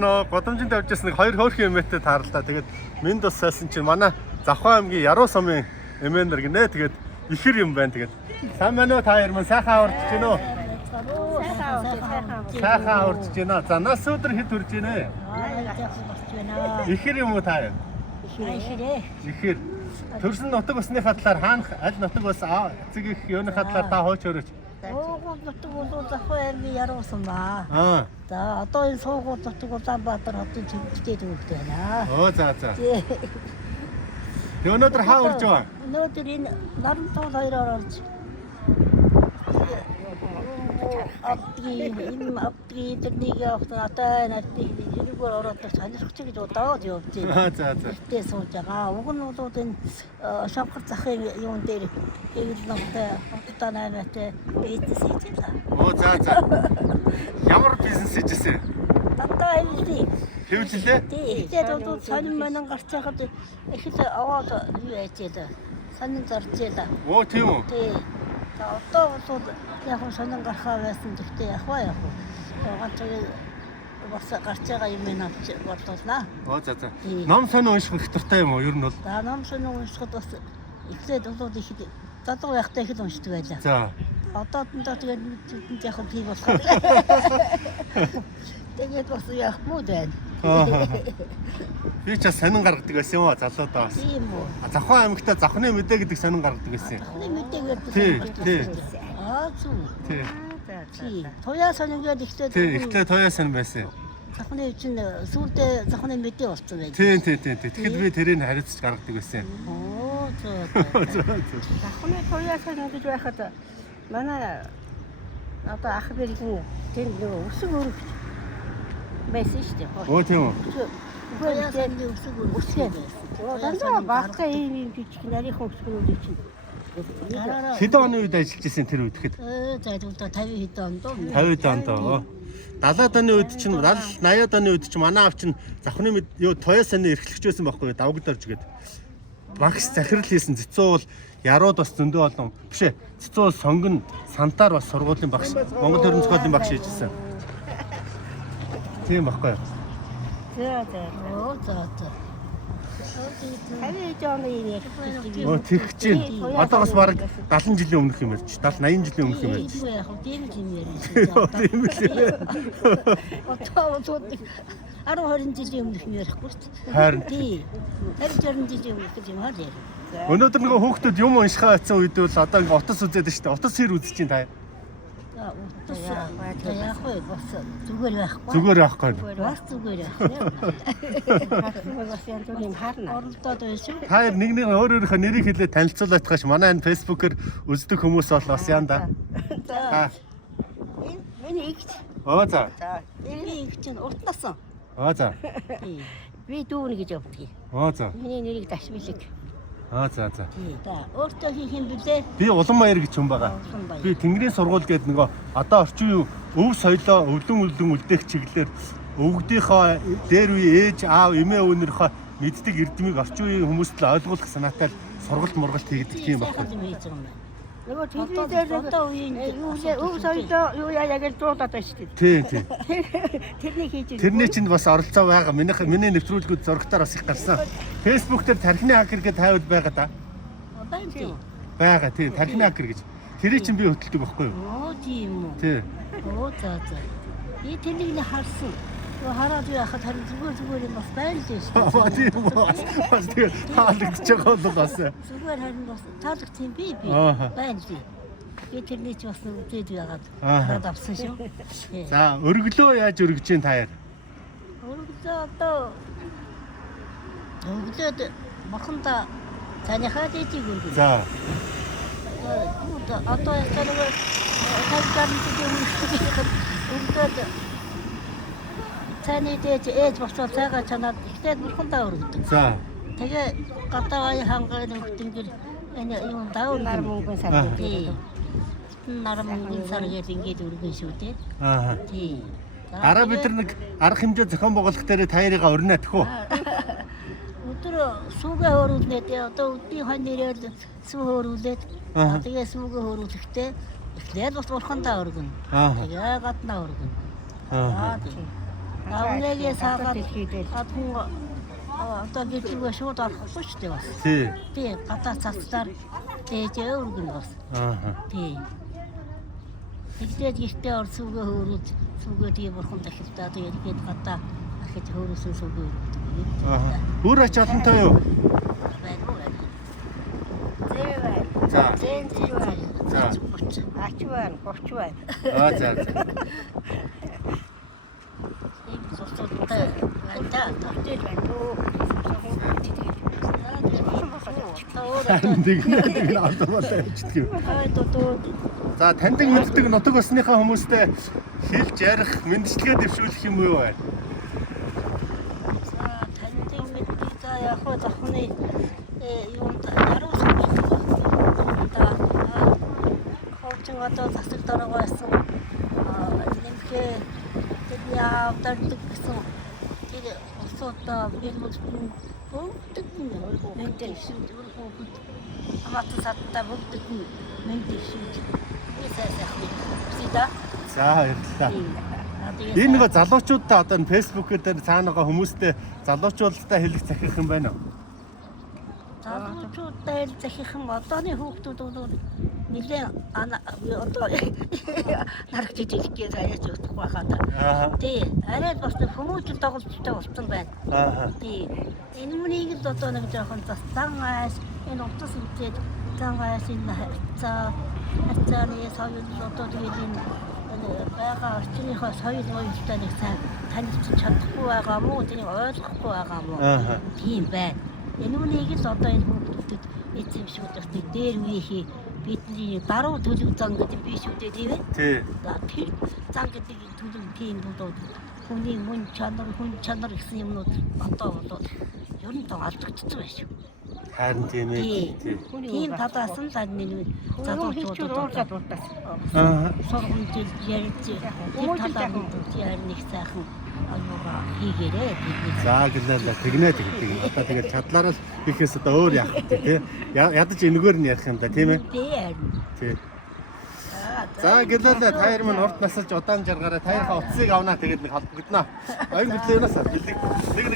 Годамжинд тавьж ирсэн нэг 2 хөөрхөн эмээтэй таарлаа. Тэгээд минь тус сайсан чинь манай Завхан аймгийн Яруу сумын эмээнэр гинэ. Тэгээд ихэр юм байна. Тэгээд сайн байна уу та хоёр маань сайхан аварч гин үү? Сайхан аварч гин аа. За нас өдөр хэд хүрж гинэ? Ихэр юм уу та хоёр? Ихэр. Төрсөн нутаг усныхаа талаар хаанах аль нутаг бас эцэг их юуныхаа талаар та хооч өрөөч. Суугууд нутаг бол Завхан аймгийн Яруу сум ба. За одоо энэ суугууд нутаг Улаанбаатар хотын төвчтэй төвхтэй байна. За. Тэг өнөөдөр хаа урж байгаа? Өнөөдөр энэ Нарантуул хоёроор орж. Апги тэрнийг одоо надад эргээр ороод сонирхч гэж удаад явж байна. За. Тэ сууж байгаа. Уг нь бол энэ шавхар захын юун дээр эвэр номтой хоттой наймаатай бизнес хийж байна. За. Ямар бизнес хийжсэн? Дандаа эвлээ. Хэвлэлээ? Тэгээд бол сонин манан гарч байхад их л аваад юу яаж яа. Сонин зарж яа. Тийм үү? Тий. За одоо бол яг сонин гарахаа байсан гэхдээ яг ба. Ганцхан бас гарч байгаа юм энэ авч бодлоо. За. Ном сонин унших их дуртай юм уу? Ер нь бол. За ном сонин уншихад бас ихлээд бол их залуу байхдаа их уншдаг байлаа. За. Одоо тэгээд яг би болохоор. Тэгээд бас яг муу байна. Би ч сонин гаргадаг байсан юм аа залуудаа бас. Тийм үү. Завхан аймагта завхны мэдээ гэдэг сонин гаргадаг байсан. Завхны мэдээ гэдэг. Тий. Зүг. Тий. Туяа сонин гэдэг ихтэй. Ихтэй туяа сонин байсан. Завхны чинь сүүлдээ завхны мэдээ болсон байж. Тий. Тэгэхэд би тэрийг хариуцж гаргадаг байсан. Завхны туяа сонин гэж байхад манай одоо ах бэргийн тэр нөгөө өсөг өргөж байсан шүү дээ. Тийм үү. Туяа сонин өсөг байсан. Дандаа багтаа ийм жижиг нарийнхан өсгөрүүд чинь. Хэдэн оны үед ажиллаж ирсэн тэр үед гэхэд? За 50 хэдэн онд. 50 онд. 70-аад оны үед чинь 80-аад оны үед чинь манай аав чинь завхны туяа сонин эрхлэгч байсан байхгүй юу? Давгад орж гээд. Багш захирал хийсэн цэцүү бол ярууд бас зөндөө олон бишээ. Цэцүү сонгон сантаар бас сургуулийн багш, Монгол Төрийн зохиолын багш хийжсэн. Тийм байхгүй юу? За. Тэгэх чинь одоо бас бараг 70 жилийн өмнөх юм ярьж, 70 80 жилийн өмнөх юм ярьж. Тийм юм ярьж. Тийм үү. Одоо 10-20 жилийн өмнөх юм ярихгүй шүү дээ. Харин тий. 50-60 жилийн өмнөх юм хараа. Өнөөдөр нөгөө хүүхдүүд юм уншихаа байсан үед бол одоо ингээ утас үзээд шүү дээ. Утас хэр үзэж чинь та? Яг уу бас зүгээр байхгүй. Зүгээр байхгүй. Бас зүгээр Бас янз бүрийн харна. оролдоод байсан. Та нэг өөрийнхөө нэрийг хэлээ танилцуулаад тааш манай энэ фэйсбүүкээр үздэг хүмүүс бол бас яан да. За. Миний ихч. За. Миний ихч нь урт насан. За. Би дүүн гэж явдаг. За. Миний нэрийг Дашмилэг. За. Өөртөө хийх юм билээ. Би Уланбаяр гэж хүн байгаа. Би Тэнгэрийн сургууль гэдэг нөгөө одоо орчин үеийн өв соёлоо өвлөн үлдээх чиглэлээр өвгдийнхөө дээр үе ээж аав эмээ өвнөрийнхөө мэддэг эрдмийг орчин үеийн хүмүүст л ойлгуулах санаатай сургалт мургалт хийгдэх юм байна. Нөгөө телевизээр одоо үеийн өв соёлоо юу яа гэж дуудаад байна шүү Тийм. дээ. Тэрнийг хийж байгаа. Тэрний чинь бас оролцоо байгаа. Миний нэвтрүүлгүүд зурагтаар бас их гарсан. Фэйсбүүк дээр тархины хакер гэдэг тавьд байгаа да. Одоо юм тийм. Байгаа тийм тархины хакер гэж. Тэрийг чинь би хөтэлдэг байхгүй юу? Тийм үү. Тийм. За. Би тэрнийг харсан. Хараад яхад харин зүгээр юм бас байна л шүү дээ. Тийм үү. Бас тийм таалагдж байгаа бол бас. Зүгээр харин бас таалагдсан би байна ли. Би тэрний ч бас үзээд байгаад хараад авсан шүү. За, өргөлөө яаж өргөж чинь та яар? Өргөлөө одоо өргөлөөд баханда таныхаа дэжиг өргөл. За. Одоо яг нэг тайлбар хийгээд өргөлөөд таны дэж ээж босоо цагаа чанаад ихтэй бурхандаа өргөдөг. За. Тэгээ гадаа хангаа нөгтөнгөр энэ юм даавар Нар мөнгөн сар. тий. Нар мөнгөн сар гэдэг ингэж өргөн шүү дээ. Тий. Араа бид нар нэг арга хэмжээ зохион байгуулах дээр таярыгаа өрнө тхүү. Өдөр сүүгээ хөрүүлээд одоо өдний хон нэрэл сүү хөрүүлээд тэгээ сүүгээ хөрүүлэхдээ эхлээд бас бурхандаа өргөн. Тэгээ гаднаа өргөн. Авнэгээ саагаад адхан одоо гэлгүй шууд орохгүй шүү дээ бас. Тий. Тий, гадаа цацлаар дээж өргөн бас. Аа. Тий. Тэгтээ гэртээ ор сүгэ хөөрөж сүгэ тэгээ бурхан дахилтаа тэгээ ихэд гадаа ахиж хөөрөсөн сүгэ өргөдөг. Аа. Бүр ач олонтой юу? За. За. Ач байна, гоч байна. Аа за. ийм сосудтай байна. Тэтэл байна. Нэг автоматар явчихдаг юм. Ай доо. За таньдаг мэддэг нутаг басныхаа хүмүүстэй хэлж ярих, мэндчлэгээ дэвшүүлэх юм уу вэ? За таньдаг мэддэг за яг хоо захны юунд харуулж байна. Хоочин одоо засаг дарга байсан. Нэмхээ тэдний авдардаг гэсэн тэр усуудаа бэлмүүд бүгд мэдээ шүү. Амат сатта бүгд мэдээ шүү. За баярлалаа. Энэ нэг залуучуудаа одоо фэйсбүүк дээр цаанаага хүмүүстэй залуучуудтай хэлэх захих юм байна уу? залуучуудтай захих юм одооны хүүхдүүд бол нэлээд одоо нарах жижигхэн заяаж өгөх байхад. Тий, арай бас хүмүүжил тоглолттой болсон байна. Тий. Энэ мөнийг л одоо нэг жоохон зан айс энэ утас үзээд зан айс энэ хацааны соёл одоо тэгээд энэ байгаа орчныхоо соёл уялдаа нэг сайн таньж чадахгүй байгаа мó тэнийг ойлгохгүй байгаа мó. Тийм байна. Энэ үнийг л одоо энэ хүүхдүүдэд эзэмшүүлэх дээр үеийнхээ бидний даруй төлөв зан гэдэг биш үү тийм ээ? Тий. Зан гэдэг төлөв тийм бол хүний хүн чанар гэсэн юмнууд одоо бол ер нь алдагдсан байх шүү. Харин тийм ээ. Тийм талаас нь л нэг залуучуудад сургуульд ярьж тийм талаар нь ярих нэг сайхан аюугаа хийгээрээ. За гэлээ тэгнэ тэгдэг. Одоо тэгээд чадлаараа л ихээс одоо өөр яах вэ тий? Ядаж энэгээр нь ярих юм да тийм ээ? Тий. За гэлээ таяр минь урд насалж удаан жаргаараа таярхаа утсыг авнаа тэгээд нэг холбогдноо. Оюун хөдлөөнөөс нэг